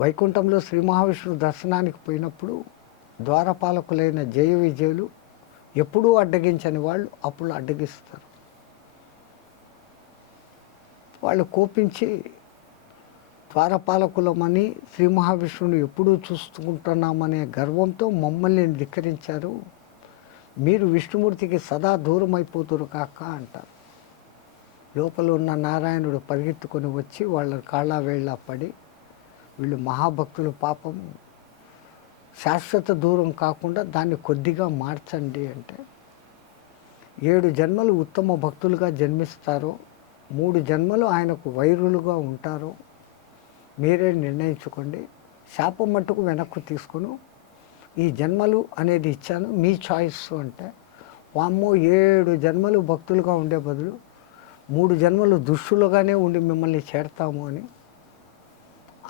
వైకుంఠంలో శ్రీ మహావిష్ణువు దర్శనానికి పోయినప్పుడు ద్వారపాలకులైన జయ విజయులు ఎప్పుడూ అడ్డగించని వాళ్ళు అప్పుడు అడ్డగిస్తారు. వాళ్ళు కోపించి ద్వారపాలకులమని శ్రీ మహావిష్ణువుని ఎప్పుడూ చూసుకుంటున్నామనే గర్వంతో మమ్మల్ని ధిక్కరించారు, మీరు విష్ణుమూర్తికి సదా దూరం అయిపోతురు కాక అంటారు. లోపల ఉన్న నారాయణుడు పరిగెత్తుకొని వచ్చి వాళ్ళ కాళ్ళ వేళ్ళ పడి, వీళ్ళు మహాభక్తులు, పాపం శాశ్వత దూరం కాకుండా దాన్ని కొద్దిగా మార్చండి అంటే 7 జన్మలు ఉత్తమ భక్తులుగా జన్మిస్తారో 3 జన్మలు ఆయనకు వైరులుగా ఉంటారో మీరే నిర్ణయించుకోండి, శాపం మట్టుకు వెనక్కు తీసుకుని ఈ జన్మలు అనేది ఇచ్చాను మీ చాయిస్ అంటే, వామ్మో 7 జన్మలు భక్తులుగా ఉండే బదులు 3 జన్మలు దుష్టులుగానే ఉండి మిమ్మల్ని చేరతాము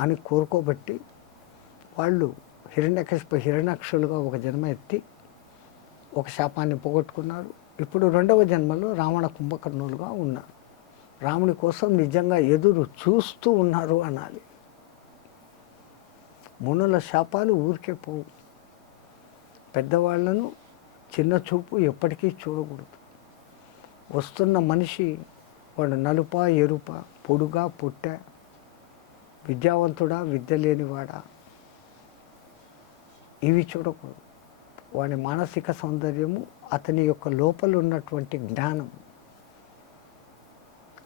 అని కోరుకోబట్టి వాళ్ళు హిరణ్యాక్షులుగా ఒక జన్మ ఎత్తి ఒక శాపాన్ని పోగొట్టుకున్నారు. ఇప్పుడు 2వ జన్మలో రావణ కుంభకర్ణులుగా ఉన్నారు. రాముని కోసం నిజంగా ఎదురు చూస్తూ ఉన్నారు అనాలి. మునుల శాపాలు ఊరికే పోవు. పెద్దవాళ్లను చిన్న చూపు ఎప్పటికీ చూడకూడదు. వస్తున్న మనిషి వాడు నలుపా ఎరుపా, పొడుగా పొట్ట, విద్యావంతుడా విద్య లేనివాడా, ఇవి చూడకూడదు. వాడి మానసిక సౌందర్యము, అతని యొక్క లోపల ఉన్నటువంటి జ్ఞానం,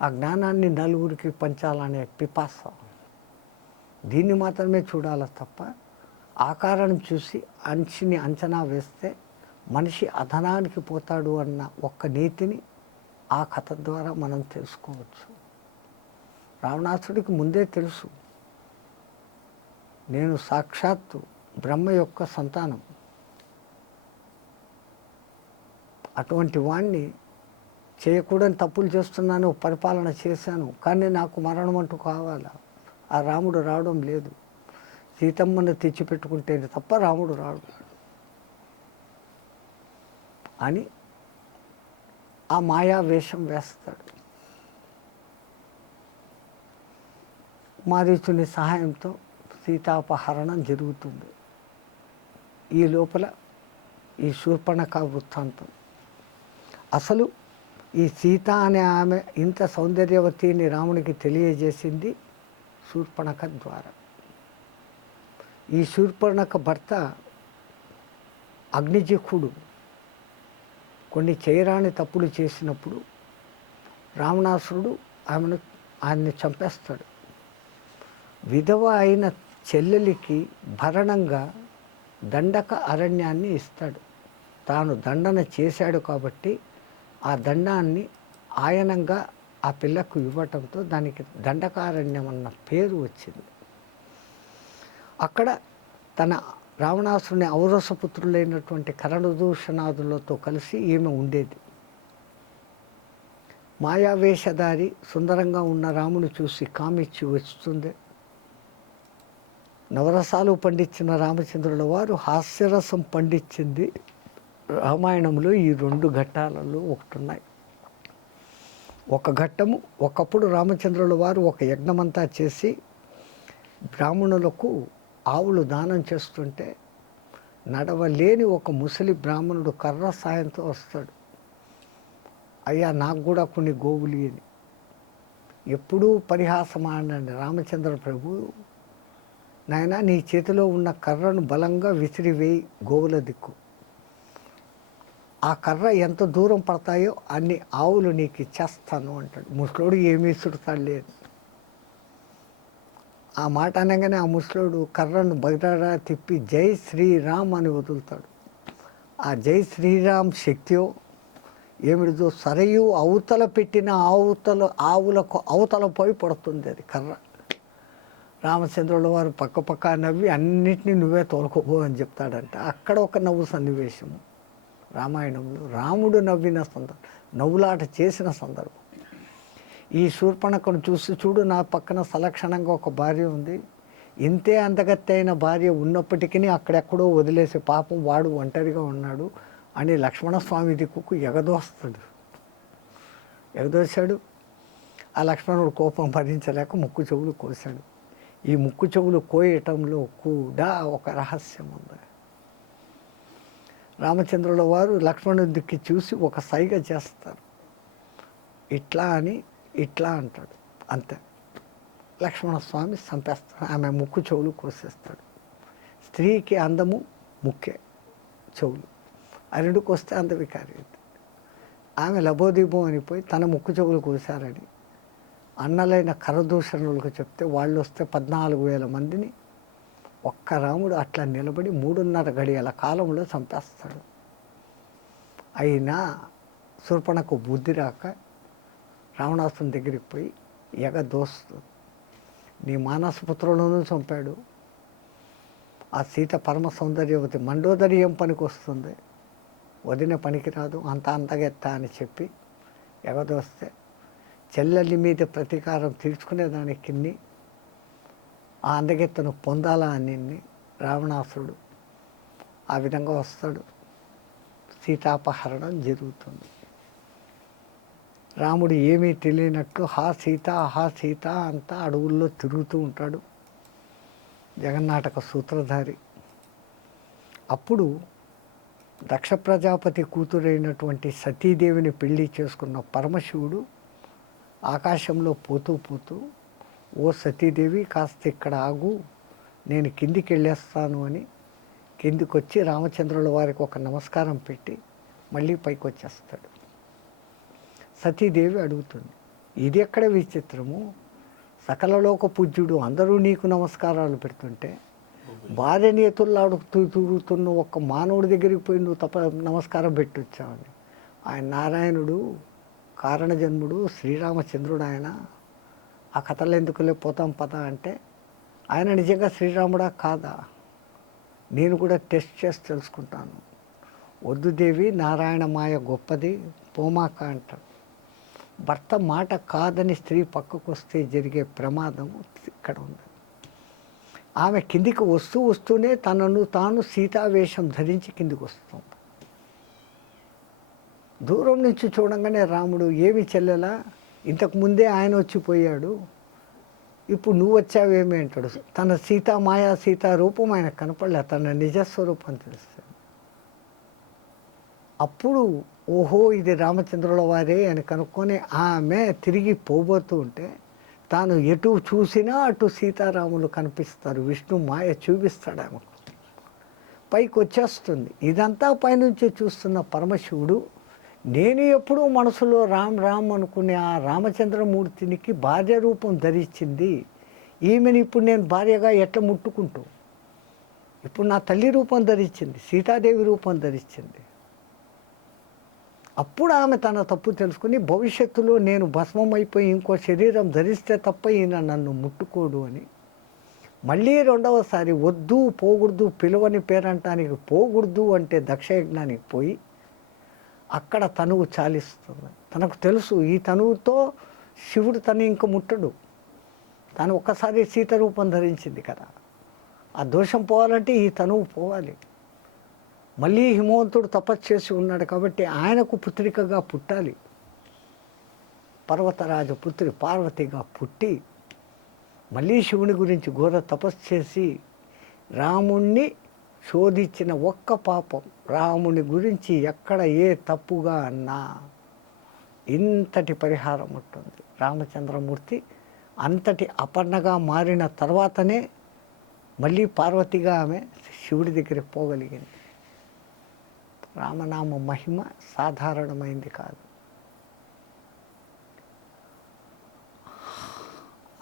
ఆ జ్ఞానాన్ని నలుగురికి పంచాలనే పిపాస, దీన్ని మాత్రమే చూడాలి తప్ప ఆకారం చూసి మనిషిని అంచనా వేస్తే మనిషి అధనానికి పోతాడు అన్న ఒక్క నీతిని ఆ కథ ద్వారా మనం తెలుసుకోవచ్చు. రావణాసుడికి ముందే తెలుసు, నేను సాక్షాత్తు బ్రహ్మ యొక్క సంతానం, అటువంటి వాణ్ణి చేయకూడని తప్పులు చేస్తున్నాను, పరిపాలన చేశాను, కానీ నాకు మరణం అంటూ కావాలా, ఆ రాముడు రావడం లేదు, సీతమ్మను తెచ్చిపెట్టుకుంటేనే తప్ప రాముడు రాడు అని ఆ మాయా వేషం వేస్తాడు. మారీచుని సహాయంతో సీతాపహరణం జరుగుతుంది. ఈ లోపల ఈ శూర్పణఖ వృత్తాంతం, అసలు ఈ సీత అనే ఆమె ఇంత సౌందర్యవతిని రామునికి తెలియజేసింది శూర్పణఖ ద్వారా. ఈ శూర్పణఖ భర్త అగ్నిజిహ్వుడు కొన్ని చేయరాని తప్పులు చేసినప్పుడు రావణాసురుడు ఆయన్ని చంపేస్తాడు. విధవ అయిన చెల్లెలికి భరణంగా దండక అరణ్యాన్ని ఇస్తాడు. తాను దండన చేశాడు కాబట్టి ఆ దండాన్ని ఆయనంగా ఆ పిల్లకు ఇవ్వటంతో దానికి దండకారణ్యం అన్న పేరు వచ్చింది. అక్కడ తన రావణాసురుని ఔరసపుత్రులైనటువంటి కరణదూషణాదులతో కలిసి ఈమె ఉండేది. మాయావేషధారి సుందరంగా ఉన్న రాముని చూసి కామిచ్చి వస్తుంది. నవరసాలు పండించిన రామచంద్రుల వారు హాస్యరసం పండించింది రామాయణంలో ఈ 2 ఘట్టాలలో ఒకటున్నాయి. ఒక ఘట్టము, ఒకప్పుడు రామచంద్రుల వారు ఒక యజ్ఞమంతా చేసి బ్రాహ్మణులకు ఆవులు దానం చేస్తుంటే నడవలేని ఒక ముసలి బ్రాహ్మణుడు కర్ర సాయంతో వస్తాడు. అయ్యా నాకు కూడా కొన్ని గోవులు అని. ఎప్పుడూ పరిహాసమాడండి రామచంద్ర ప్రభు, నాయనా నీ చేతిలో ఉన్న కర్రను బలంగా విసిరివేయి గోవుల దిక్కు, ఆ కర్ర ఎంత దూరం పడతాయో అన్ని ఆవులు నీకు ఇచ్చేస్తాను అంటాడు. ముసలోడు ఏమీ ఇసురుతాడు లేదు. ఆ మాట అనగానే ఆ ముసలోడు కర్రను బయట తిప్పి జై శ్రీరామ్ అని వదులుతాడు. ఆ జై శ్రీరామ్ శక్తియో ఏమిటిదో సరయు అవతల పెట్టిన ఆవులకు అవతల పోయి పడుతుంది అది కర్ర. రామచంద్రుల వారు పక్క నవ్వి అన్నిటినీ నువ్వే తోలుకోబో అని చెప్తాడంట. అక్కడ ఒక నవ్వు సన్నివేశము రామాయణంలో, రాముడు నవ్విన సందర్భం, నవ్వులాట చేసిన సందర్భం. ఈ శూర్పణఖను చూసి, చూడు నా పక్కన సలక్షణంగా ఒక భార్య ఉంది, ఇంతే అందగత్తె అయిన భార్య ఉన్నప్పటికీ అక్కడెక్కడో వదిలేసి పాపం వాడు ఒంటరిగా ఉన్నాడు అని లక్ష్మణస్వామి దిక్కుకు ఎగదోశాడు. ఆ లక్ష్మణుడు కోపం భరించలేక ముక్కు చెవులు కోశాడు. ఈ ముక్కు చెవులు కోయటంలో కూడా ఒక రహస్యం ఉంది. రామచంద్రుల వారు లక్ష్మణుడి దిక్కి చూసి ఒక సైగ చేస్తారు, ఇట్లా అని ఇట్లా అంటాడు, అంతే. లక్ష్మణస్వామి చంపేస్తాడు, ఆమె ముక్కు చెవులు కోసేస్తాడు. స్త్రీకి అందము ముక్కే, చెవులు, ఆ రెండుకి వస్తే అందవికారి. ఆమె లబోదీపం అనిపోయి తన ముక్కు చెవులు కోసారని అన్నలైన కరదూషణులకు చెప్తే వాళ్ళు వస్తే 14,000 మందిని ఒక్క రాముడు అట్లా నిలబడి 3.5 గడియల కాలంలో చంపేస్తాడు. అయినా శూర్పణకు బుద్ధి రాక రావణాసుని దగ్గరికి పోయి ఎగదోస్తుంది. నీ మానసపుత్రులను చంపాడు, ఆ సీత పరమ సౌందర్యవతి, మండోదరి ఏం పనికి వస్తుంది, వదిన పనికిరాదు, అంత అంతగెత్తా అని చెప్పి ఎగదోస్తే చెల్లెలి మీద ప్రతీకారం తీర్చుకునేదానికి ఆ అందగెత్తను పొందాలా అని రావణాసుడు ఆ విధంగా వస్తాడు. సీతాపహరణం జరుగుతుంది. రాముడు ఏమీ తెలియనట్టు హా సీత అంతా అడవుల్లో తిరుగుతూ ఉంటాడు, జగన్నాటక సూత్రధారి. అప్పుడు దక్ష ప్రజాపతి కూతురైనటువంటి సతీదేవిని పెళ్లి చేసుకున్న పరమశివుడు ఆకాశంలో పోతూ పోతూ, ఓ సతీదేవి కాస్త ఇక్కడ ఆగు, నేను కిందికి వెళ్ళేస్తాను అని కిందికి వచ్చి రామచంద్రుల వారికి ఒక నమస్కారం పెట్టి మళ్ళీ పైకి వచ్చేస్తాడు. సతీదేవి అడుగుతుంది, ఇది ఎక్కడ విచిత్రము, సకలలోక పూజ్యుడు అందరూ నీకు నమస్కారాలు పెడుతుంటే భార్య నేతుల్లో అడుగుతూ తిరుగుతున్న ఒక్క మానవుడి దగ్గరికి పోయి నువ్వు నమస్కారం పెట్టొచ్చావని. ఆయన నారాయణుడు, కారణజన్ముడు, శ్రీరామచంద్రుడు. ఆయన ఆ కథలు ఎందుకులే, పోతాం పద అంటే, ఆయన నిజంగా శ్రీరాముడా కాదా, నేను కూడా టెస్ట్ చేసి తెలుసుకుంటాను. వద్దు దేవి, నారాయణ మాయ గొప్పది, పోమాక అంటాడు. భర్త మాట కాదని స్త్రీ పక్కకు వస్తే జరిగే ప్రమాదం ఇక్కడ ఉంది. ఆమె కిందికి వస్తూనే తనను తాను సీతావేషం ధరించి కిందికి వస్తుంది. దూరం నుంచి చూడంగానే రాముడు, ఏమి చెల్లెలా, ఇంతకుముందే ఆయన వచ్చిపోయాడు, ఇప్పుడు నువ్వు వచ్చావేమి అంటాడు. తన మాయా సీతా రూపం ఆయన కనపడలే, తన నిజస్వరూపం తెలుస్తుంది. అప్పుడు ఓహో ఇది రామచంద్రుల వారే అని కనుక్కొని ఆమె తిరిగి పోబోతూ ఉంటే తాను ఎటు చూసినా అటు సీతారాములు కనిపిస్తారు. విష్ణు మాయ చూపిస్తాడు ఆమెకు, పైకి వచ్చేస్తుంది. ఇదంతా పైనుంచి చూస్తున్న పరమశివుడు, నేను ఎప్పుడూ మనసులో రామ్ అనుకునే ఆ రామచంద్రమూర్తినికి భార్య రూపం ధరించింది ఈమెను, ఇప్పుడు నేను భార్యగా ఎట్లా ముట్టుకుంటూ, ఇప్పుడు నా తల్లి రూపం ధరించింది, సీతాదేవి రూపం ధరించింది. అప్పుడు ఆమె తన తప్పు తెలుసుకుని భవిష్యత్తులో నేను భస్మం అయిపోయి ఇంకో శరీరం ధరిస్తే తప్ప ఈయన నన్ను ముట్టుకోడు అని మళ్ళీ రెండవసారి వద్దు పోకూడదు, పిలువని పేరంటానికి పోకూడదు అంటే దక్షయజ్ఞానికి పోయి అక్కడ తనువు చాలిస్తుంది. తనకు తెలుసు ఈ తనువుతో శివుడు తను ఇంక ముట్టడు, తను ఒక్కసారి సీత రూపం ధరించింది కదా, ఆ దోషం పోవాలంటే ఈ తనువు పోవాలి. మళ్ళీ హిమవంతుడు తపస్సు చేసి ఉన్నాడు కాబట్టి ఆయనకు పుత్రికగా పుట్టాలి. పర్వతరాజు పుత్రి పార్వతిగా పుట్టి మళ్ళీ శివుని గురించి ఘోర తపస్సు చేసి రాముణ్ణి శోధించిన ఒక్క పాపం, రాముని గురించి ఎక్కడ ఏ తప్పుగా అన్నా ఇంతటి పరిహారం ఉంటుంది. రామచంద్రమూర్తి అంతటి అపర్ణగా మారిన తర్వాతనే మళ్ళీ పార్వతిగా ఆమె శివుడి దగ్గరికి పోగలిగింది. రామనామ మహిమ సాధారణమైంది కాదు.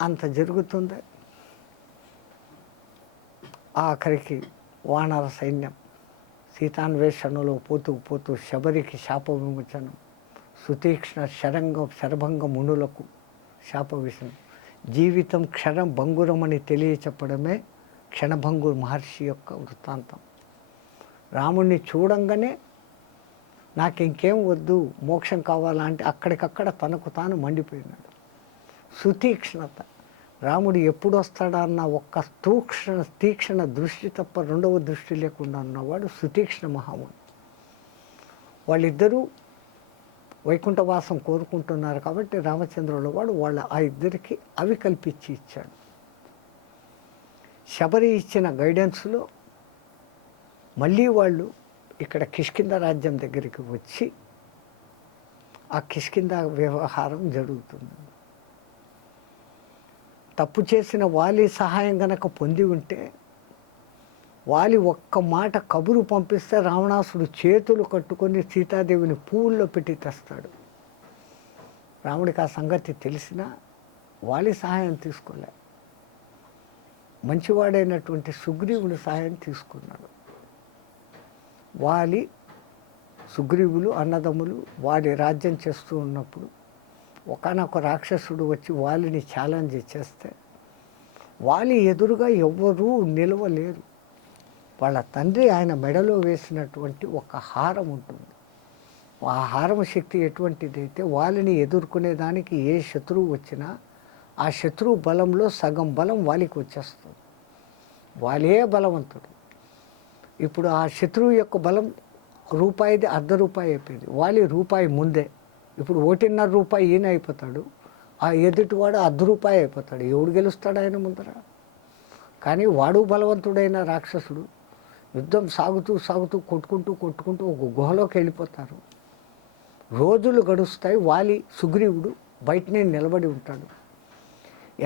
అంత జరుగుతుంది. ఆఖరికి వానర సైన్యం సీతాన్వేషణలో పోతూ శబరికి శాప విమోచనం, సుతీక్ష్ణ శరభంగ మునులకు శాప విషయం, జీవితం క్షణం భంగురమని తెలియచెప్పడమే క్షణభంగురు మహర్షి యొక్క వృత్తాంతం. రాముణ్ణి చూడంగానే నాకు ఇంకేం వద్దు, మోక్షం కావాలంటే అక్కడికక్కడ తనకు తాను మండిపోయినాడు. సుతీక్ష్ణత, రాముడు ఎప్పుడు వస్తాడా అన్న ఒక్క తీక్షణ దృష్టి తప్ప రెండవ దృష్టి లేకుండా ఉన్నవాడు సుతీక్ష్ణ మహాముని. వాళ్ళిద్దరూ వైకుంఠవాసం కోరుకుంటున్నారు కాబట్టి రామచంద్రుల వాడు ఆ ఇద్దరికి అవి కల్పించి ఇచ్చాడు. శబరి ఇచ్చిన గైడెన్స్లో మళ్ళీ వాళ్ళు ఇక్కడ కిష్కింద రాజ్యం దగ్గరికి వచ్చి ఆ కిష్కింద వ్యవహారం జరుగుతుంది. తప్పు చేసిన వాలి సహాయం గనక పొంది ఉంటే వాలి ఒక్క మాట కబురు పంపిస్తే రావణాసుడు చేతులు కట్టుకొని సీతాదేవిని పువ్వుల్లో పెట్టి తెస్తాడు. రాముడికి ఆ సంగతి తెలిసినా వాలి సహాయం తీసుకోలే. మంచివాడైనటువంటి సుగ్రీవుని సహాయం తీసుకున్నాడు. వాలి సుగ్రీవులు అన్నదమ్ములు వాలి రాజ్యం చేస్తూ ఉన్నప్పుడు ఒకానొక రాక్షసుడు వచ్చి వాలిని ఛాలెంజ్ చేస్తే వాలి ఎదురుగా ఎవ్వరూ నిలవలేరు. వాళ్ళ తండ్రి ఆయన మెడలో వేసినటువంటి ఒక హారం ఉంటుంది. ఆ హారం శక్తి ఎటువంటిదైతే వాలిని ఎదుర్కొనేదానికి ఏ శత్రువు వచ్చినా ఆ శత్రువు బలంలో సగం బలం వాలికి వచ్చేస్తుంది. వాలే బలవంతుడు. ఇప్పుడు ఆ శత్రువు యొక్క బలం రూపాయిది ₹1 అయిపోయింది. వాలి రూపాయి ముందే. ఇప్పుడు ₹1.5 ఈయన అయిపోతాడు. ఆ ఎదుటివాడు ₹1 అయిపోతాడు. ఎవడు గెలుస్తాడు ఆయన ముందర? కానీ వాడు బలవంతుడైన రాక్షసుడు. యుద్ధం సాగుతూ సాగుతూ కొట్టుకుంటూ ఒక గుహలోకి వెళ్ళిపోతారు. రోజులు గడుస్తాయి. వాలి సుగ్రీవుడు బయటనే నిలబడి ఉంటాడు.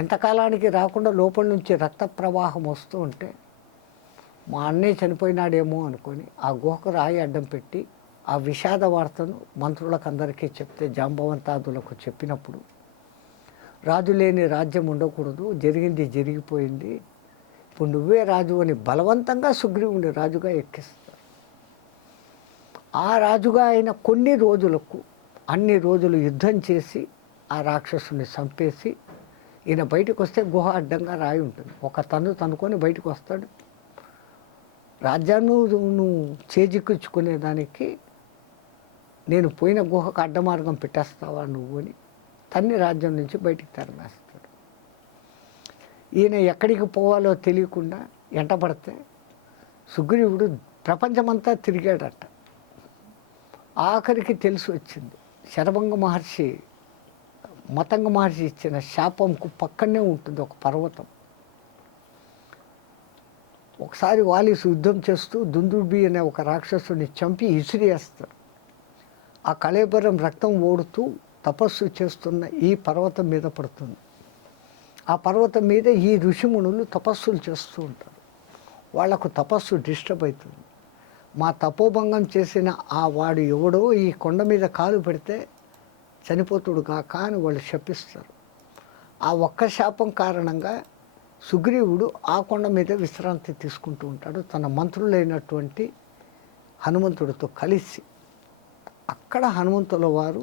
ఎంతకాలానికి రాకుండా లోపల నుంచి రక్త ప్రవాహం వస్తూ ఉంటే మా అన్నయ్య చనిపోయినాడేమో అనుకొని ఆ గుహకు రాయి అడ్డం పెట్టి ఆ విషాద వార్తను మంత్రులకు అందరికీ చెప్తే జాంబవంతాదులకు చెప్పినప్పుడు రాజు లేని రాజ్యం ఉండకూడదు, జరిగింది జరిగిపోయింది, ఇప్పుడు నువ్వే రాజు అని బలవంతంగా సుగ్రీవుని రాజుగా ఎక్కిస్తారు. ఆ రాజుగా అయిన కొన్ని రోజులకు అన్ని రోజులు యుద్ధం చేసి ఆ రాక్షసుని చంపేసి ఈయన బయటకు వస్తే గుహ అడ్డంగా రాయి ఉంటుంది. ఒక తనుకొని బయటకు వస్తాడు. రాజ్యాన్ని నువ్వు చేజిక్కించుకునేదానికి నేను పోయిన గుహకు అడ్డమార్గం పెట్టేస్తావా నువ్వు అని తన్ని రాజ్యం నుంచి బయటికి తరిమేస్తాడు. ఈయన ఎక్కడికి పోవాలో తెలియకుండా ఎంటపడితే సుగ్రీవుడు ప్రపంచమంతా తిరిగాడట. ఆఖరికి తెలిసి వచ్చింది శరభంగ మహర్షి మతంగ మహర్షి ఇచ్చిన శాపంకు పక్కనే ఉంటుంది ఒక పర్వతం. ఒకసారి వాలి యుద్ధం చేస్తూ దుందుర్బి అనే ఒక రాక్షసుని చంపి ఇసిరివేస్తాడు. ఆ కళేబరం రక్తం ఓడుతూ తపస్సు చేస్తున్న ఈ పర్వతం మీద పడుతుంది. ఆ పర్వతం మీద ఈ ఋషిమునులు తపస్సులు చేస్తూ ఉంటారు. వాళ్లకు తపస్సు డిస్టర్బ్ అవుతుంది. మా తపోభంగం చేసిన ఆ వాడు ఎవడో ఈ కొండ మీద కాలు పెడితే చనిపోతుడు కాక అని వాళ్ళు శపిస్తారు. ఆ ఒక్క శాపం కారణంగా సుగ్రీవుడు ఆ కొండ మీద విశ్రాంతి తీసుకుంటూ ఉంటాడు తన మంత్రులైనటువంటి హనుమంతుడితో కలిసి. అక్కడ హనుమంతుల వారు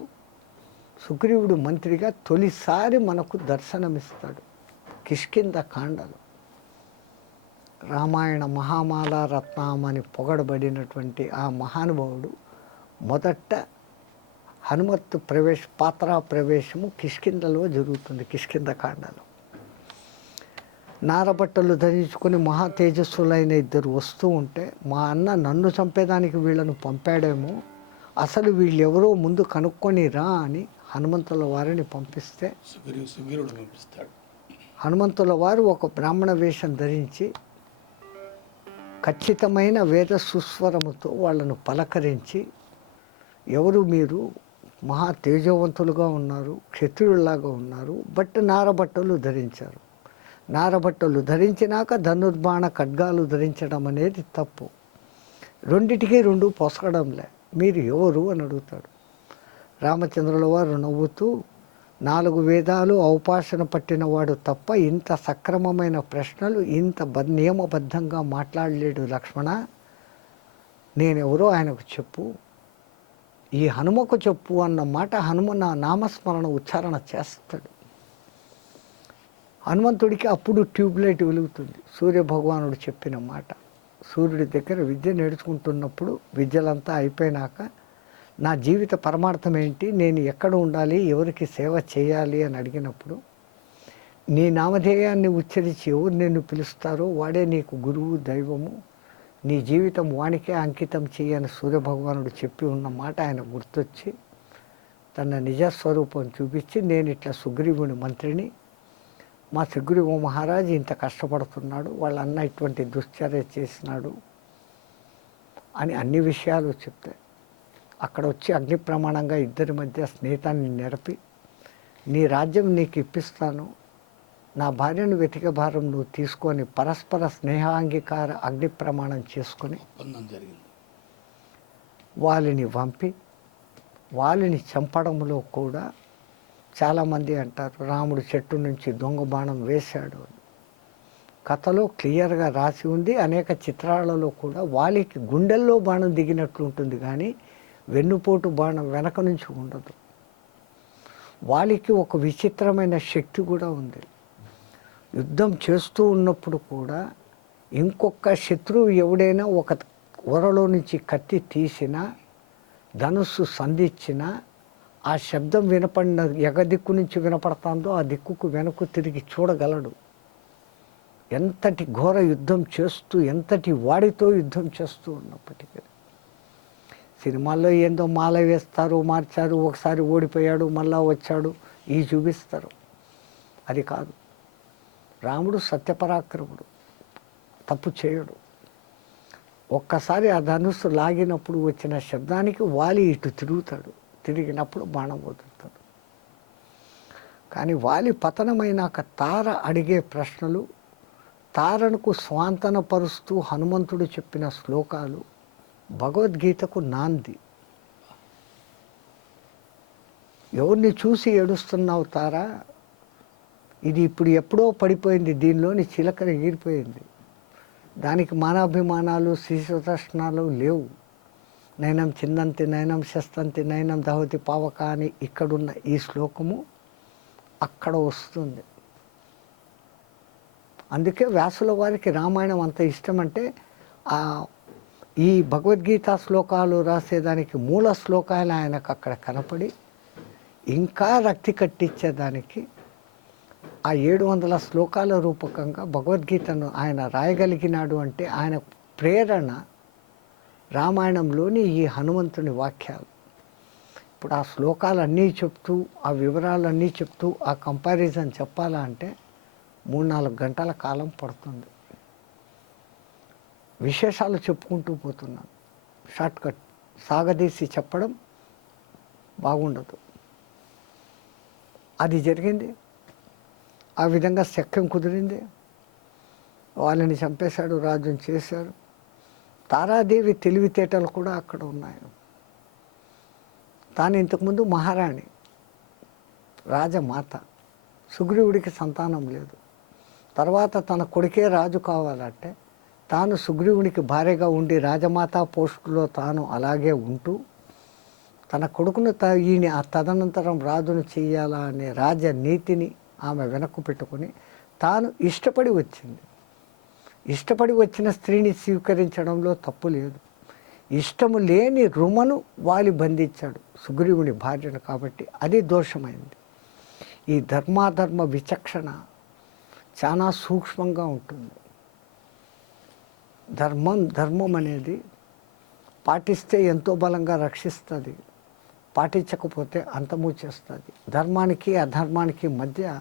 సుగ్రీవుడు మంత్రిగా తొలిసారి మనకు దర్శనమిస్తాడు కిష్కింద కాండలో. రామాయణ మహామాల రత్నామని పొగడబడినటువంటి ఆ మహానుభావుడు మొదట హనుమత్తు పాత్రా ప్రవేశము కిష్కిందలో జరుగుతుంది. కిష్కింద కాండలో నారబట్టలు ధరించుకొని మహా తేజస్సులైన ఇద్దరు వస్తూ ఉంటే మా అన్న నన్ను చంపేదానికి వీళ్ళను పంపాడేమో, అసలు వీళ్ళెవరో ముందు కనుక్కొని రా అని హనుమంతుల వారిని పంపిస్తే హనుమంతుల వారు ఒక బ్రాహ్మణ వేషం ధరించి ఖచ్చితమైన వేద సుస్వరముతో వాళ్ళను పలకరించి, ఎవరు మీరు, మహా తేజవంతులుగా ఉన్నారు, క్షత్రియుల్లాగా ఉన్నారు, బట్ నారబట్టలు ధరించారు. నారబట్టలు ధరించినాక ధనుర్బాణ ఖడ్గాలు ధరించడం అనేది తప్పు. రెండిటికి రెండు పొసగడంలే, మీరు ఎవరు అని అడుగుతాడు. రామచంద్రుల వారు నవ్వుతూ 4 వేదాలు ఔపాసన పట్టినవాడు తప్ప ఇంత సక్రమమైన ప్రశ్నలు ఇంత నియమబద్ధంగా మాట్లాడలేడు లక్ష్మణ, నేనెవరో ఆయనకు చెప్పు, ఈ హనుమకు చెప్పు అన్న మాట హనుమ నా నామస్మరణ ఉచ్చారణ చేస్తాడు. హనుమంతుడికి అప్పుడు ట్యూబ్లైట్ వెలుగుతుంది, సూర్యభగవానుడు చెప్పిన మాట. సూర్యుడి దగ్గర విద్య నేర్చుకుంటున్నప్పుడు విద్యలంతా అయిపోయినాక నా జీవిత పరమార్థం ఏంటి, నేను ఎక్కడ ఉండాలి, ఎవరికి సేవ చేయాలి అని అడిగినప్పుడు నీ నామధేయాన్ని ఉచ్చరించి ఎవరు నిన్ను పిలుస్తారో వాడే నీకు గురువు దైవము, నీ జీవితం వానికే అంకితం చేయని సూర్యభగవానుడు చెప్పి ఉన్న మాట ఆయన గుర్తొచ్చి తన నిజస్వరూపం చూపించి, నేను ఇట్లా సుగ్రీవుని మంత్రిని, మా సుగ్రీవ మహారాజు ఇంత కష్టపడుతున్నాడు, వాళ్ళ అన్న ఇటువంటి దుశ్చర్య చేసినాడు అని అన్ని విషయాలు చెప్తాయి. అక్కడ వచ్చి అగ్ని ప్రమాణంగా ఇద్దరి మధ్య స్నేహాన్ని నెరపి, నీ రాజ్యం నీకు ఇప్పిస్తాను, నా భార్యను వెతికే భారం నువ్వు తీసుకొని పరస్పర స్నేహాంగీకార అగ్ని ప్రమాణం చేసుకొని వాళ్ళని పంపి, వాళ్ళని చంపడంలో కూడా చాలామంది అంటారు రాముడు చెట్టు నుంచి దొంగ బాణం వేశాడు అని. కథలో క్లియర్గా రాసి ఉంది. అనేక చిత్రాలలో కూడా వాలికి గుండెల్లో బాణం దిగినట్లు ఉంటుంది, కానీ వెన్నుపోటు బాణం వెనక నుంచి ఉండదు. వాలికి ఒక విచిత్రమైన శక్తి కూడా ఉంది. యుద్ధం చేస్తూ ఉన్నప్పుడు కూడా ఇంకొక శత్రువు ఎవడైనా ఒక ఊరలో నుంచి కత్తి తీసినా, ధనుస్సు సంధించినా, ఆ శబ్దం వినపడిన దిక్కు నుంచి వినపడుతుందో ఆ దిక్కుకు వెనక్కు తిరిగి చూడగలడు. ఎంతటి ఘోర యుద్ధం చేస్తూ, ఎంతటి వాడితో యుద్ధం చేస్తూ ఉన్నప్పటికీ. సినిమాల్లో ఏందో మాల వేస్తారు, మార్చారు, ఒకసారి ఓడిపోయాడు మళ్ళా వచ్చాడు, ఈ చూపిస్తారు. అది కాదు. రాముడు సత్యపరాక్రముడు, తప్పు చేయడు. ఒక్కసారి ఆ ధనుస్సు లాగినప్పుడు వచ్చిన శబ్దానికి వాలి ఇటు తిరుగుతాడు, తిరిగినప్పుడు బాణం వదులుతాడు. కానీ వాలి పతనమైనాక తార అడిగే ప్రశ్నలు, తారణకు స్వాంతనపరుస్తూ హనుమంతుడు చెప్పిన శ్లోకాలు భగవద్గీతకు నాంది. ఎవరిని చూసి ఏడుస్తున్నావు తారా, ఇది ఇప్పుడు ఎప్పుడో పడిపోయింది, దీనిలోని చిలకన ఎగిరిపోయింది, దానికి మానాభిమానాలు శీర్షదర్శనాలు లేవు. నయనం చిందంతి నయనం శస్తంతి నయనం దహతి పావక అని ఇక్కడున్న ఈ శ్లోకము అక్కడ వస్తుంది. అందుకే వ్యాసుల వారికి రామాయణం అంత ఇష్టమంటే ఈ భగవద్గీత శ్లోకాలు రాసేదానికి మూల శ్లోకాలు ఆయనకు అక్కడ కనపడి ఇంకా రక్తి కట్టించేదానికి ఆ 700 శ్లోకాల రూపకంగా భగవద్గీతను ఆయన రాయగలిగినాడు అంటే ఆయన ప్రేరణ రామాయణంలోని ఈ హనుమంతుని వాక్యాలు. ఇప్పుడు ఆ శ్లోకాలన్నీ చెప్తూ, ఆ వివరాలన్నీ చెప్తూ, ఆ కంపారిజన్ చెప్పాలా అంటే 3-4 గంటల కాలం పడుతుంది. విశేషాలు చెప్పుకుంటూ పోతున్నాను. షార్ట్కట్ సాగదీసి చెప్పడం బాగుండదు. అది జరిగింది. ఆ విధంగా శక్యం కుదిరింది. వాళ్ళని చంపేశాడు, రాజ్యం చేశారు. తారాదేవి తెలివితేటలు కూడా అక్కడ ఉన్నాయి. తాను ఇంతకుముందు మహారాణి, రాజమాత. సుగ్రీవుడికి సంతానం లేదు. తర్వాత తన కొడుకే రాజు కావాలంటే తాను సుగ్రీవునికి భార్యగా ఉండి రాజమాత పోస్టులో తాను అలాగే ఉంటూ తన కొడుకును ఈయన తదనంతరం రాజును చెయ్యాలా అనే రాజనీతిని ఆమె వెనక్కు పెట్టుకొని తాను ఇష్టపడి వచ్చింది. ఇష్టపడి వచ్చిన స్త్రీని స్వీకరించడంలో తప్పు లేదు. ఇష్టము లేని రుమను వాలి బంధించాడు, సుగ్రీవుని భార్యను, కాబట్టి అది దోషమైంది. ఈ ధర్మాధర్మ విచక్షణ చాలా సూక్ష్మంగా ఉంటుంది. ధర్మం అనేది పాటిస్తే ఎంతో బలంగా రక్షిస్తుంది, పాటించకపోతే అంతము చేస్తుంది. ధర్మానికి అధర్మానికి మధ్య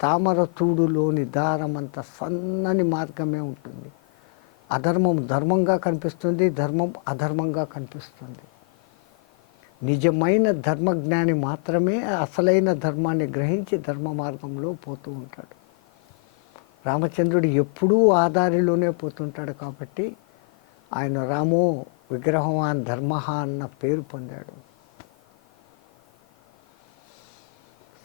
తామర తూడులోని దారమంత సన్నని మార్గమే ఉంటుంది. అధర్మం ధర్మంగా కనిపిస్తుంది, ధర్మం అధర్మంగా కనిపిస్తుంది. నిజమైన ధర్మజ్ఞాని మాత్రమే అసలైన ధర్మాన్ని గ్రహించి ధర్మ మార్గంలో పోతూ ఉంటాడు. రామచంద్రుడు ఎప్పుడూ ఆ దారిలోనే పోతుంటాడు కాబట్టి ఆయన రామో విగ్రహవాన్ ధర్మ అన్న పేరు పొందాడు.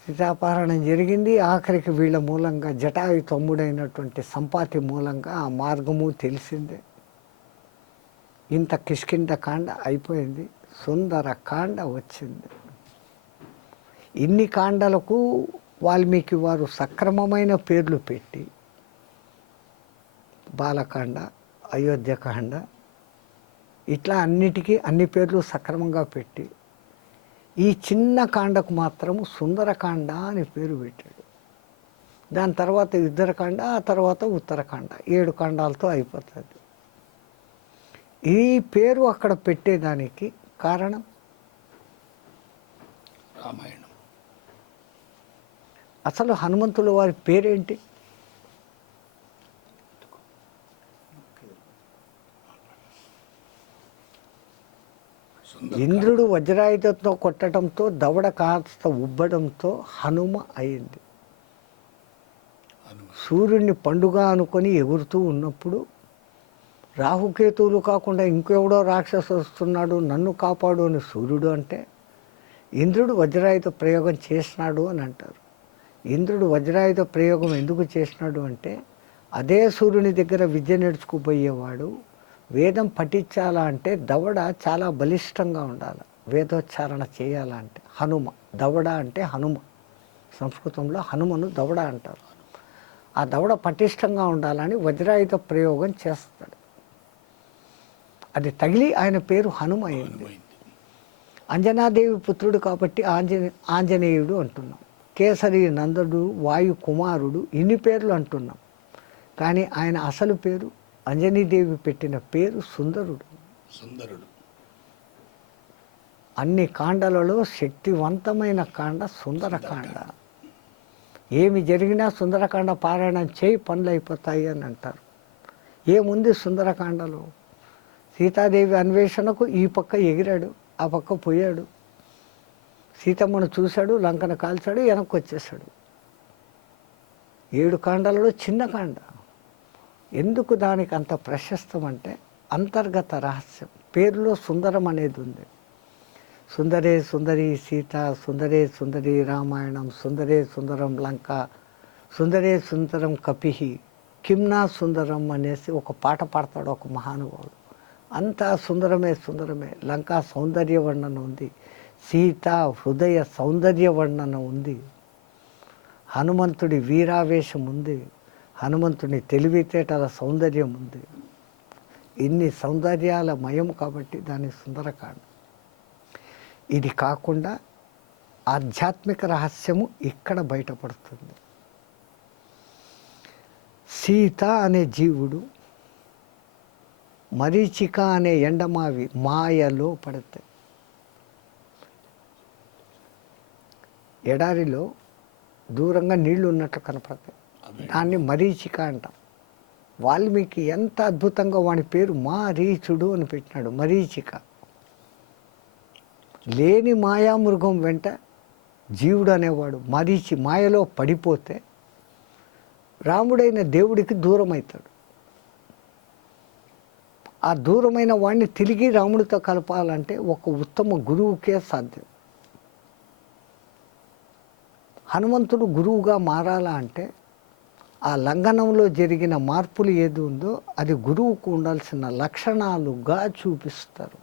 సీతాపహరణం జరిగింది. ఆఖరికి వీళ్ళ మూలంగా జటాయు తమ్ముడైనటువంటి సంపాతి మూలంగా ఆ మార్గము తెలిసిందే. ఇంత కిష్కింద కాండ అయిపోయింది, సుందర కాండ వచ్చింది. ఇన్ని కాండలకు వాల్మీకి వారు సక్రమమైన పేర్లు పెట్టి బాలకాండ, అయోధ్యకాండ ఇట్లా అన్నిటికీ అన్ని పేర్లు సక్రమంగా పెట్టి ఈ చిన్న కాండకు మాత్రము సుందరకాండ అని పేరు పెట్టాడు. దాని తర్వాత యుద్ధరకాండ, ఆ తర్వాత ఉత్తరకాండ, 7 కాండాలతో అయిపోతుంది. ఈ పేరు అక్కడ పెట్టేదానికి కారణం రామాయణం. అసలు హనుమంతుల వారి పేరేంటి? ఇంద్రుడు వజ్రాయుధంతో కొట్టడంతో దవడ కాస్త ఉబ్బడంతో హనుమ అయింది. సూర్యుడిని పండుగ అనుకొని ఎగురుతూ ఉన్నప్పుడు రాహుకేతువులు కాకుండా ఇంకెవడో రాక్షసు వస్తున్నాడు, నన్ను కాపాడు అని సూర్యుడు అంటే ఇంద్రుడు వజ్రాయుధ ప్రయోగం చేసినాడు అని అంటారు. ఇంద్రుడు వజ్రాయుధ ప్రయోగం ఎందుకు చేసినాడు అంటే, అదే సూర్యుని దగ్గర విద్య నేర్చుకుపోయేవాడు వేదం పఠించాలా అంటే దవడ చాలా బలిష్టంగా ఉండాలి, వేదోచ్చారణ చేయాలంటే. హనుమ, దవడ అంటే హనుమ, సంస్కృతంలో హనుమను దవడ అంటారు. ఆ దవడ పటిష్టంగా ఉండాలని వజ్రాయుధ ప్రయోగం చేస్తాడు. అది తగిలి ఆయన పేరు హనుమ అయింది. అంజనాదేవి పుత్రుడు కాబట్టి ఆంజనేయుడు అంటున్నాం. కేసరి నందుడు, వాయు కుమారుడు, ఇన్ని పేర్లు అంటున్నాం. కానీ ఆయన అసలు పేరు, అంజనీదేవి పెట్టిన పేరు సుందరుడు. అన్ని కాండలలో శక్తివంతమైన కాండ సుందరకాండ. ఏమి జరిగినా సుందరకాండ పారాయణం చేయి, పనులు అయిపోతాయి అని అంటారు. ఏముంది సుందరకాండలో? సీతాదేవి అన్వేషణకు ఈ పక్క ఎగిరాడు, ఆ పక్క పోయాడు. సీతమ్మను చూశాడు, లంకను కాల్చాడు, వెనక్కి వచ్చేసాడు. 7 కాండాలలో చిన్న కాండ. ఎందుకు దానికి అంత ప్రశస్తం అంటే అంతర్గత రహస్యం. పేరులో సుందరం అనేది ఉంది. సుందరే సుందరి సీత, సుందరే సుందరి రామాయణం, సుందరే సుందరం లంక, సుందరే సుందరం కపిహి, కిమ్నా సుందరం అనేసి ఒక పాట పాడతాడు ఒక మహానుభావుడు. అంతా సుందరమే సుందరమే. లంకా సౌందర్య వర్ణన ఉంది, సీత హృదయ సౌందర్య వర్ణన ఉంది, హనుమంతుడి వీరావేశం ఉంది, హనుమంతుని తెలివితేటల సౌందర్యం ఉంది. ఇన్ని సౌందర్యాల మయం కాబట్టి దాని సుందరకాండ. ఇది కాకుండా ఆధ్యాత్మిక రహస్యము ఇక్కడ బయటపడుతుంది. సీత అనే జీవుడు, మరీచిక అనే ఎండమావి మాయలో పడతాయి. ఎడారిలో దూరంగా నీళ్లు ఉన్నట్లు కనపడతాయి, దాన్ని మరీచిక అంటాం. వాల్మీకి ఎంత అద్భుతంగా వాని పేరు మారీచుడు అని పెట్టినాడు. మరీచిక. లేని మాయామృగం వెంట జీవుడు అనేవాడు మరీచి మాయలో పడిపోతే రాముడైన దేవుడికి దూరం అవుతాడు. ఆ దూరమైన వాడిని తిరిగి రాముడితో కలపాలంటే ఒక ఉత్తమ గురువుకే సాధ్యం. హనుమంతుడు గురువుగా మారాలా అంటే ఆ లంఘనంలో జరిగిన మార్పులు ఏది ఉందో అది గురువుకు ఉండాల్సిన లక్షణాలుగా చూపిస్తారు.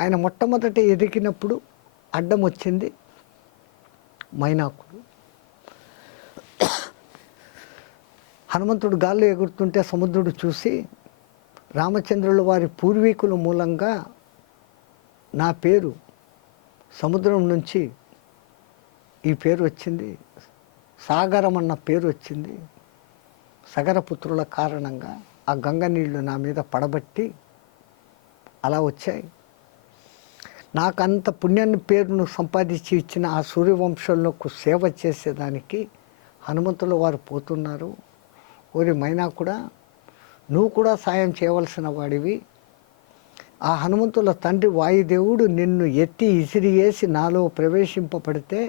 ఆయన మొట్టమొదట ఎదిగినప్పుడు అడ్డం వచ్చింది మైనాకుడు. హనుమంతుడు గాల్లో ఎగురుతుంటే సముద్రుడు చూసి, రామచంద్రుల వారి పూర్వీకుల మూలంగా నా పేరు సముద్రం నుంచి ఈ పేరు వచ్చింది, సాగరం అన్న పేరు వచ్చింది, సగరపుత్రుల కారణంగా ఆ గంగ నీళ్లు నా మీద పడబట్టి అలా వచ్చాయి. నాకంత పుణ్యాన్ని పేరును సంపాదించి ఇచ్చిన ఆ సూర్యవంశంలోకి సేవ చేసేదానికి హనుమంతుల వారు పోతున్నారు. ఓరి మైనా కూడా నువ్వు కూడా సాయం చేయవలసిన వాడివి. ఆ హనుమంతుల తండ్రి వాయుదేవుడు నిన్ను ఎత్తి ఇసిరియేసి నాలో ప్రవేశింపబడితే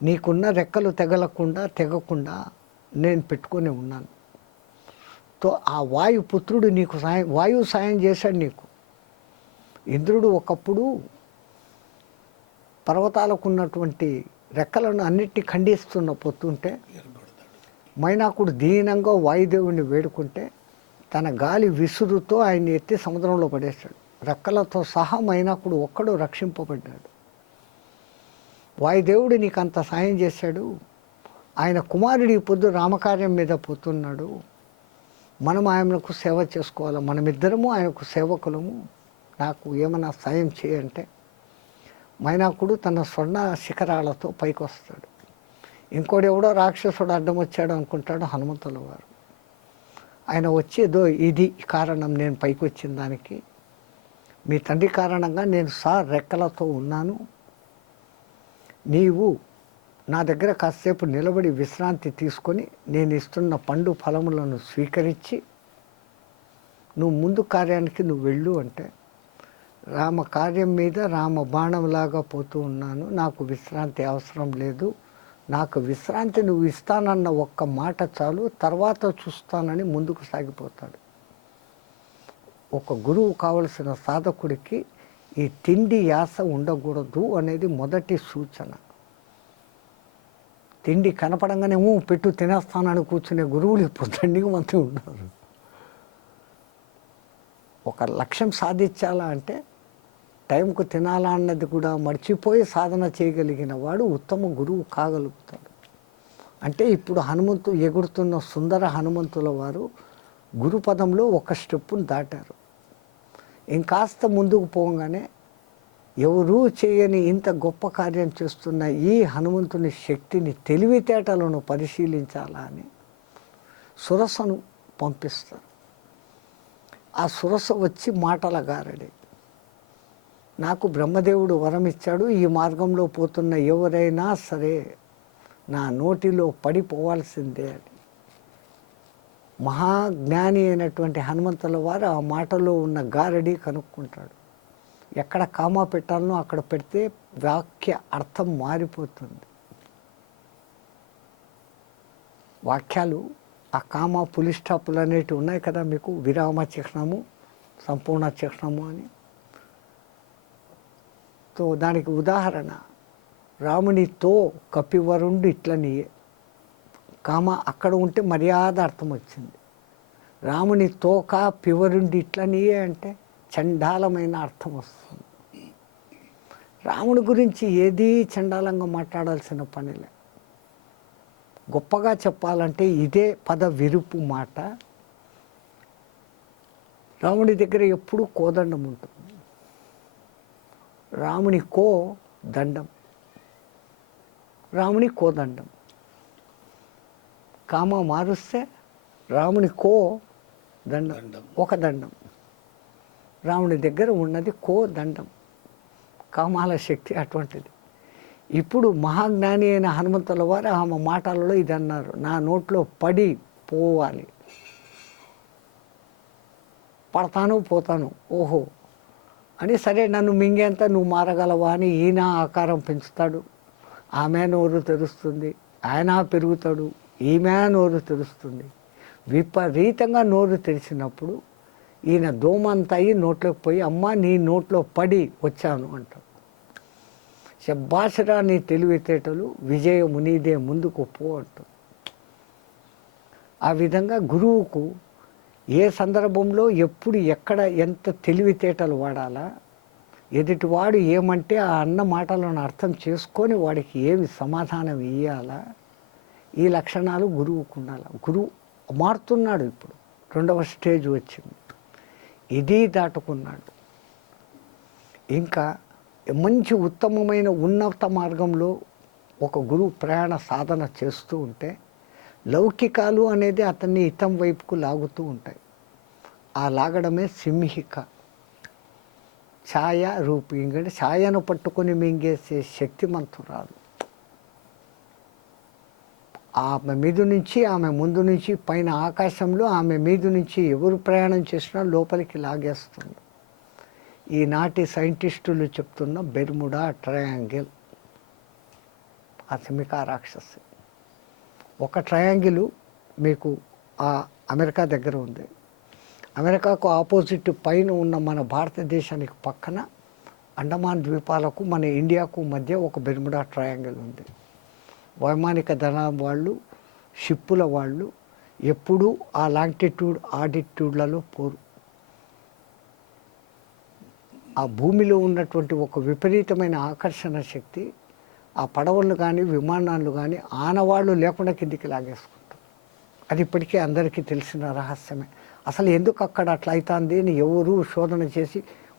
నీకున్న రెక్కలు తెగకుండా నేను పెట్టుకొని ఉన్నాను. ఆ వాయుపుత్రుడు నీకు సాయం, వాయువు సాయం చేశాడు నీకు. ఇంద్రుడు ఒకప్పుడు పర్వతాలకు ఉన్నటువంటి రెక్కలను అన్నిటినీ ఖండిస్తున్న పొత్తుంటే మైనాకుడు దీనంగా వాయుదేవుడిని వేడుకుంటే తన గాలి విసురుతో ఆయన్ని ఎత్తి సముద్రంలో పడేశాడు. రెక్కలతో సహా మైనాకుడు ఒక్కడు రక్షింపబడ్డాడు. వాయుదేవుడు నీకు అంత సాయం చేశాడు. ఆయన కుమారుడి పొద్దు రామకార్యం మీద పోతున్నాడు. మనం ఆయనకు సేవ చేసుకోవాలి, మనమిద్దరము ఆయనకు సేవకులము, నాకు ఏమైనా సాయం చేయంటే మైనాకుడు తన స్వర్ణ శిఖరాలతో పైకి వస్తాడు. ఇంకోటి ఎవడో రాక్షసుడు అడ్డం వచ్చాడు అనుకుంటాడు హనుమంతుల వారు. ఆయన వచ్చేదో ఇది కారణం నేను పైకి వచ్చిన దానికి, మీ తండ్రి కారణంగా నేను రెక్కలతో ఉన్నాను, నీవు నా దగ్గర కాసేపు నిలబడి విశ్రాంతి తీసుకొని నేను ఇస్తున్న పండు ఫలములను స్వీకరించి నువ్వు ముందు కార్యానికి నువ్వు వెళ్ళు అంటే, రామ కార్యం మీద రామ బాణంలాగా పోతూ ఉన్నాను, నాకు విశ్రాంతి అవసరం లేదు, నాకు విశ్రాంతి నువ్వు ఇస్తానన్న ఒక్క మాట చాలు, తర్వాత చూస్తానని ముందుకు సాగిపోతాడు. ఒక గురువు కావలసిన సాధకుడికి ఈ తిండి యాస ఉండకూడదు అనేది మొదటి సూచన. తిండి కనపడంగానే పెట్టు తినేస్తానని కూర్చునే గురువులు ఇప్పుడు దండిగా మంది ఉన్నారు. ఒక లక్ష్యం సాధించాలా అంటే టైంకు తినాలా అన్నది కూడా మర్చిపోయి సాధన చేయగలిగిన వాడు ఉత్తమ గురువు కాగలుగుతాడు. అంటే ఇప్పుడు హనుమంతు ఎగురుతున్న సుందర హనుమంతుల వారు గురుపదంలో ఒక స్టెప్పును దాటారు. ఇంకాస్త ముందుకు పోగానే ఎవరూ చేయని ఇంత గొప్ప కార్యం చేస్తున్న ఈ హనుమంతుని శక్తిని, తెలివితేటలను పరిశీలించాలా అని సురసను పంపిస్తారు. ఆ సురస వచ్చి మాటల గారడి, నాకు బ్రహ్మదేవుడు వరం ఇచ్చాడు, ఈ మార్గంలో పోతున్న ఎవరైనా సరే నా నోటిలో పడిపోవాల్సిందే అని. మహాజ్ఞాని అయినటువంటి హనుమంతుల వారు ఆ మాటలో ఉన్న గారడి కనుక్కుంటాడు. ఎక్కడ కామా పెట్టాలనో అక్కడ పెడితే వాక్య అర్థం మారిపోతుంది. వాక్యాలు ఆ కామా పులి స్టాపులు అనేటివి ఉన్నాయి కదా మీకు, విరామ చిహ్నము, సంపూర్ణ చిహ్నము అని. తో దానికి ఉదాహరణ రామునితో కపివరుండు ఇట్లని, కామ అక్కడ ఉంటే మర్యాద అర్థం వచ్చింది. రాముని తోక పివరుండి ఇట్లనియే అంటే చండాలమైన అర్థం వస్తుంది. రాముడి గురించి ఏదీ చండాలంగా మాట్లాడాల్సిన పనిలే. గొప్పగా చెప్పాలంటే ఇదే పద విరుపు మాట. రాముడి దగ్గర ఎప్పుడూ కోదండం ఉంటుంది. రాముని కో దండం, రాముని కోదండం. కామ మారుస్తే రాముని కో దండం, ఒక దండం. రాముని దగ్గర ఉన్నది కో దండం. కామాల శక్తి అటువంటిది. ఇప్పుడు మహాజ్ఞాని అయిన హనుమంతుల వారు ఆమె మాటలలో ఇది అన్నారు, నా నోట్లో పడి పోవాలి, పడతాను పోతాను, ఓహో అని. సరే నన్ను మింగేంత నువ్వు మారగలవా అని ఈయన ఆకారం పెంచుతాడు, ఆమె నోరు తెరుస్తుంది, ఆయన పెరుగుతాడు, ఈమె నోరు తెరుస్తుంది. విపరీతంగా నోరు తెరిచినప్పుడు ఈయన దోమంతా అయ్యి నోట్లోకి పోయి, అమ్మ నీ నోట్లో పడి వచ్చాను అంటాడు. శబ్బాషరా నీ తెలివితేటలు, విజయము నీదే, ముందుకు పో అంటాడు. ఆ విధంగా గురువుకు ఏ సందర్భంలో ఎప్పుడు ఎక్కడ ఎంత తెలివితేటలు వాడాలా, ఎదుటివాడు ఏమంటే ఆ అన్న మాటలను అర్థం చేసుకొని వాడికి ఏమి సమాధానం ఇవ్వాలా, ఈ లక్షణాలు గురువుకు ఉండాలి. గురువు మారుతున్నాడు, ఇప్పుడు 2వ స్టేజ్ వచ్చింది, ఇది దాటుకున్నాడు. ఇంకా మంచి ఉత్తమమైన ఉన్నత మార్గంలో ఒక గురువు ప్రయాణ సాధన చేస్తూ ఉంటే లౌకికాలు అనేది అతన్ని హితం వైపుకు లాగుతూ ఉంటాయి. ఆ లాగడమే సింహిక, ఛాయ రూపి. ఎందుకంటే ఛాయను పట్టుకొని మింగేసే శక్తిమంతురాలు. ఆమె మీద నుంచి, ఆమె ముందు నుంచి, పైన ఆకాశంలో ఆమె మీద నుంచి ఎవరు ప్రయాణం చేసినా లోపలికి లాగేస్తుంది. ఈనాటి సైంటిస్టులు చెప్తున్న బెర్ముడా ట్రయాంగిల్, అసమికా రాక్షసి. ఒక ట్రయాంగిల్ మీకు ఆ అమెరికా దగ్గర ఉంది. అమెరికాకు ఆపోజిట్ పైన ఉన్న మన భారతదేశానికి పక్కన అండమాన్ ద్వీపాలకు మన ఇండియాకు మధ్య ఒక బెర్ముడా ట్రయాంగిల్ ఉంది. వైమానిక దళం వాళ్ళు, షిప్పుల వాళ్ళు ఎప్పుడూ ఆ లాంగిట్యూడ్ ఆటిట్యూడ్లలో పోరు. ఆ భూమిలో ఉన్నటువంటి ఒక విపరీతమైన ఆకర్షణ శక్తి ఆ పడవలు కానీ విమానాలు కానీ ఆనవాళ్ళు లేకుండా కిందికి లాగేసుకుంటారు. అది ఇప్పటికీ అందరికీ తెలిసిన రహస్యమే. అసలు ఎందుకు అక్కడ అట్లా అవుతుంది అని ఎవరు శోధన చేసి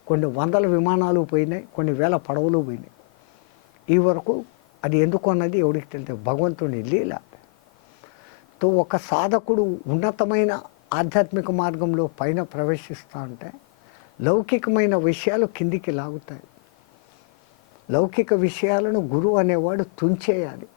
కొన్ని వందల విమానాలు పోయినాయి, కొన్ని వేల పడవలు పోయినాయి. ఈ వరకు అది ఎందుకు అన్నది ఎవరికి తెలియదు, భగవంతుని లీల. తో ఒక సాధకుడు ఉన్నతమైన ఆధ్యాత్మిక మార్గంలో పైన ప్రవేశిస్తూ ఉంటే లౌకికమైన విషయాలు కిందికి లాగుతాయి. లౌకిక విషయాలను గురువు అనేవాడు తుంచేయాలి.